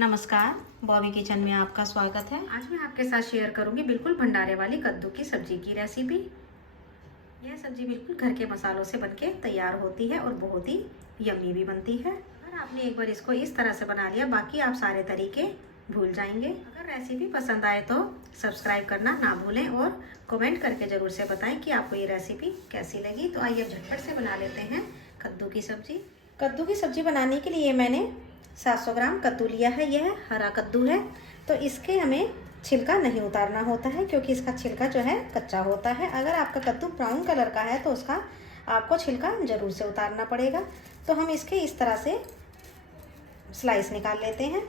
नमस्कार, बॉबी किचन में आपका स्वागत है। आज मैं आपके साथ शेयर करूंगी बिल्कुल भंडारे वाली कद्दू की सब्जी की रेसिपी। यह सब्जी बिल्कुल घर के मसालों से बनके तैयार होती है और बहुत ही यम्मी भी बनती है। अगर आपने एक बार इसको इस तरह से बना लिया, बाकी आप सारे तरीके भूल जाएंगे। अगर रेसिपी पसंद आए तो सब्सक्राइब करना ना भूलें और कमेंट करके ज़रूर से बताएं कि आपको ये रेसिपी कैसी लगी। तो आइए झटपट से बना लेते हैं कद्दू की सब्जी। कद्दू की सब्जी बनाने के लिए मैंने 700 ग्राम कद्दू लिया है। यह हरा कद्दू है, तो इसके हमें छिलका नहीं उतारना होता है क्योंकि इसका छिलका जो है कच्चा होता है। अगर आपका कद्दू ब्राउन कलर का है तो उसका आपको छिलका ज़रूर से उतारना पड़ेगा। तो हम इसके इस तरह से स्लाइस निकाल लेते हैं।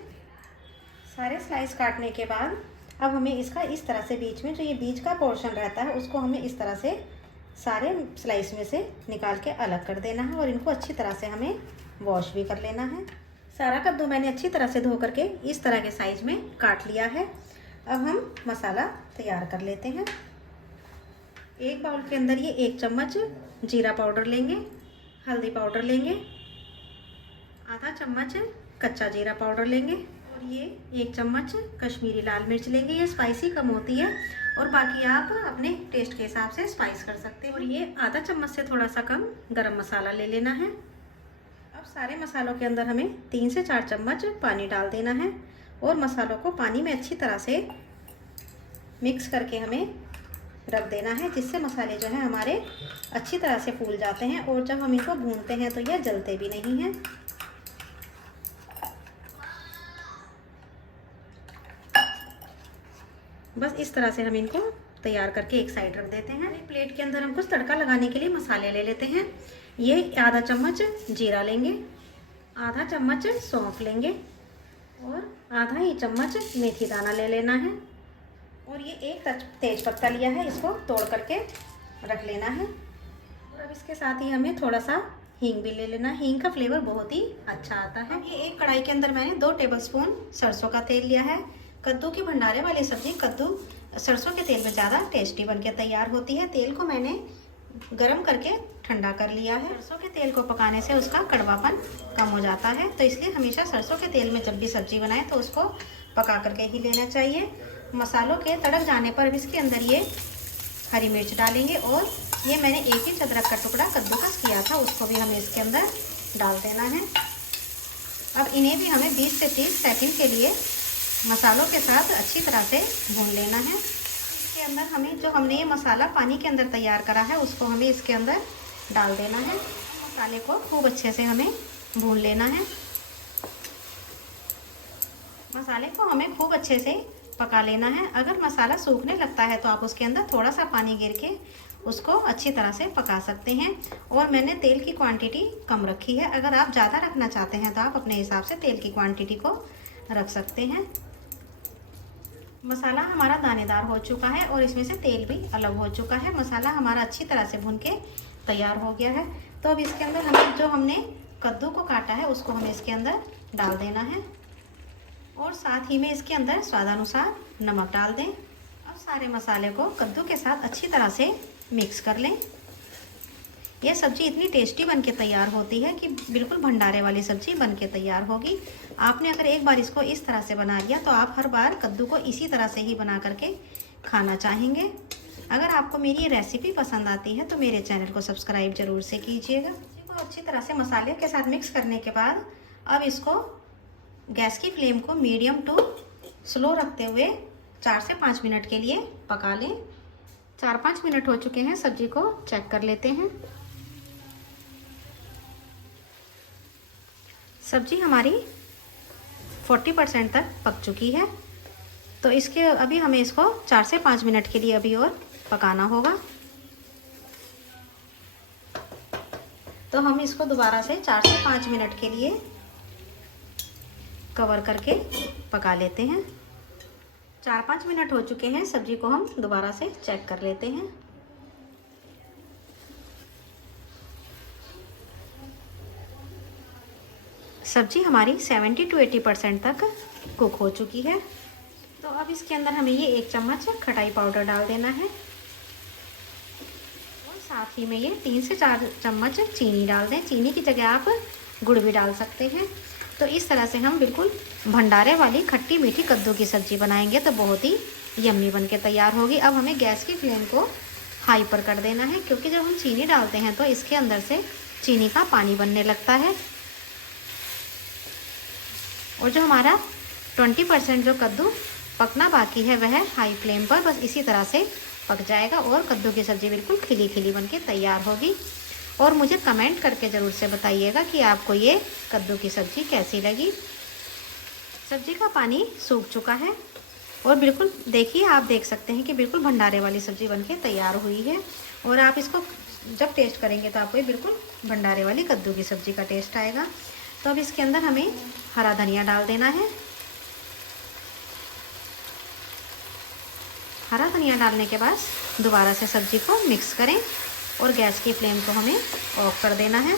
सारे स्लाइस काटने के बाद अब हमें इसका इस तरह से बीच में जो ये बीच का पोर्शन रहता है उसको हमें इस तरह से सारे स्लाइस में से निकाल के अलग कर देना है और इनको अच्छी तरह से हमें वॉश भी कर लेना है। सारा कद्दू मैंने अच्छी तरह से धो करके इस तरह के साइज में काट लिया है। अब हम मसाला तैयार कर लेते हैं। एक बाउल के अंदर ये 1 चम्मच जीरा पाउडर लेंगे, हल्दी पाउडर लेंगे, आधा चम्मच कच्चा जीरा पाउडर लेंगे और ये 1 चम्मच कश्मीरी लाल मिर्च लेंगे। ये स्पाइसी कम होती है और बाकी आप अपने टेस्ट के हिसाब से स्पाइस कर सकते हैं। और ये आधा चम्मच से थोड़ा सा कम गरम मसाला ले लेना है। अब सारे मसालों के अंदर हमें 3 से 4 चम्मच पानी डाल देना है और मसालों को पानी में अच्छी तरह से मिक्स करके हमें रख देना है, जिससे मसाले जो हैं हमारे अच्छी तरह से फूल जाते हैं और जब हम इनको भूनते हैं तो यह जलते भी नहीं हैं। बस इस तरह से हम इनको तैयार करके एक साइड रख देते हैं। एक प्लेट के अंदर हम कुछ तड़का लगाने के लिए मसाले ले लेते हैं। ये आधा चम्मच जीरा लेंगे, आधा चम्मच सौंफ लेंगे और आधा ही चम्मच मेथी दाना ले लेना है और ये एक तेज पत्ता लिया है, इसको तोड़ करके रख लेना है। और अब इसके साथ ही हमें थोड़ा सा हींग भी ले लेना है। हींग का फ्लेवर बहुत ही अच्छा आता है। ये एक कढ़ाई के अंदर मैंने 2 टेबलस्पून सरसों का तेल लिया है। कद्दू की भंडारे वाली सब्जी कद्दू सरसों के तेल में ज़्यादा टेस्टी बनके तैयार होती है। तेल को मैंने गरम करके ठंडा कर लिया है। सरसों के तेल को पकाने से उसका कड़वापन कम हो जाता है, तो इसलिए हमेशा सरसों के तेल में जब भी सब्जी बनाए तो उसको पका करके ही लेना चाहिए। मसालों के तड़क जाने पर इसके अंदर ये हरी मिर्च डालेंगे और ये मैंने 1 इंच अदरक का टुकड़ा कद्दूकस किया था, उसको भी हमें इसके अंदर डाल देना है। अब इन्हें भी हमें 20 से 30 सेकंड के लिए मसालों के साथ अच्छी तरह से भून लेना है। इसके अंदर हमें जो हमने ये मसाला पानी के अंदर तैयार करा है उसको हमें इसके अंदर डाल देना है। मसाले को खूब अच्छे से हमें भून लेना है। मसाले को हमें खूब अच्छे से पका लेना है। अगर मसाला सूखने लगता है तो आप उसके अंदर थोड़ा सा पानी गिर के उसको अच्छी तरह से पका सकते हैं। और मैंने तेल की क्वांटिटी कम रखी है। अगर आप ज़्यादा रखना चाहते हैं तो आप अपने हिसाब से तेल की क्वांटिटी को रख सकते हैं। मसाला हमारा दानेदार हो चुका है और इसमें से तेल भी अलग हो चुका है। मसाला हमारा अच्छी तरह से भून के तैयार हो गया है। तो अब इसके अंदर हमें जो हमने कद्दू को काटा है उसको हमें इसके अंदर डाल देना है और साथ ही में इसके अंदर स्वादानुसार नमक डाल दें। अब सारे मसाले को कद्दू के साथ अच्छी तरह से मिक्स कर लें। यह सब्ज़ी इतनी टेस्टी बनके तैयार होती है कि बिल्कुल भंडारे वाली सब्ज़ी बनके तैयार होगी। आपने अगर एक बार इसको इस तरह से बना लिया तो आप हर बार कद्दू को इसी तरह से ही बना करके खाना चाहेंगे। अगर आपको मेरी ये रेसिपी पसंद आती है तो मेरे चैनल को सब्सक्राइब ज़रूर से कीजिएगा। इसको अच्छी तरह से मसाले के साथ मिक्स करने के बाद अब इसको गैस की फ्लेम को मीडियम टू स्लो रखते हुए 4 से 5 मिनट के लिए पका लें। 4-5 मिनट हो चुके हैं, सब्जी को चेक कर लेते हैं। सब्जी हमारी 40% तक पक चुकी है, तो इसके अभी हमें इसको 4 से 5 मिनट के लिए अभी और पकाना होगा। तो हम इसको दोबारा से 4 से 5 मिनट के लिए कवर करके पका लेते हैं। 4-5 मिनट हो चुके हैं, सब्जी को हम दोबारा से चेक कर लेते हैं। सब्जी हमारी 70 to 80% तक कुक हो चुकी है। तो अब इसके अंदर हमें ये 1 चम्मच खटाई पाउडर डाल देना है और साथ ही में ये 3 से 4 चम्मच चीनी डाल दें। चीनी की जगह आप गुड़ भी डाल सकते हैं। तो इस तरह से हम बिल्कुल भंडारे वाली खट्टी मीठी कद्दू की सब्ज़ी बनाएंगे तो बहुत ही यम्मी बन के तैयार होगी। अब हमें गैस की फ्लेम को हाई पर कर देना है, क्योंकि जब हम चीनी डालते हैं तो इसके अंदर से चीनी का पानी बनने लगता है। और जो हमारा 20% जो कद्दू पकना बाकी है वह हाई फ्लेम पर बस इसी तरह से पक जाएगा और कद्दू की सब्ज़ी बिल्कुल खिली खिली बन के तैयार होगी। और मुझे कमेंट करके ज़रूर से बताइएगा कि आपको ये कद्दू की सब्ज़ी कैसी लगी। सब्ज़ी का पानी सूख चुका है और बिल्कुल देखिए, आप देख सकते हैं कि बिल्कुल भंडारे वाली सब्ज़ी बनके तैयार हुई है। और आप इसको जब टेस्ट करेंगे तो आपको ये बिल्कुल भंडारे वाली कद्दू की सब्ज़ी का टेस्ट आएगा। तो अब इसके अंदर हमें हरा धनिया डाल देना है। हरा धनिया डालने के बाद दोबारा से सब्ज़ी को मिक्स करें और गैस की फ्लेम को हमें ऑफ कर देना है।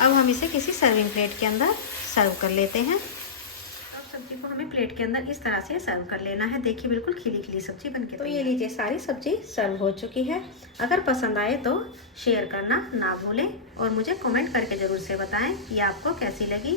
अब हम इसे किसी सर्विंग प्लेट के अंदर सर्व कर लेते हैं। अब सब्ज़ी को हमें प्लेट के अंदर इस तरह से सर्व कर लेना है। देखिए बिल्कुल खिली खिली सब्ज़ी बनके तो ये लीजिए, सारी सब्ज़ी सर्व हो चुकी है। अगर पसंद आए तो शेयर करना ना भूलें और मुझे कमेंट करके ज़रूर से बताएं कि आपको कैसी लगी।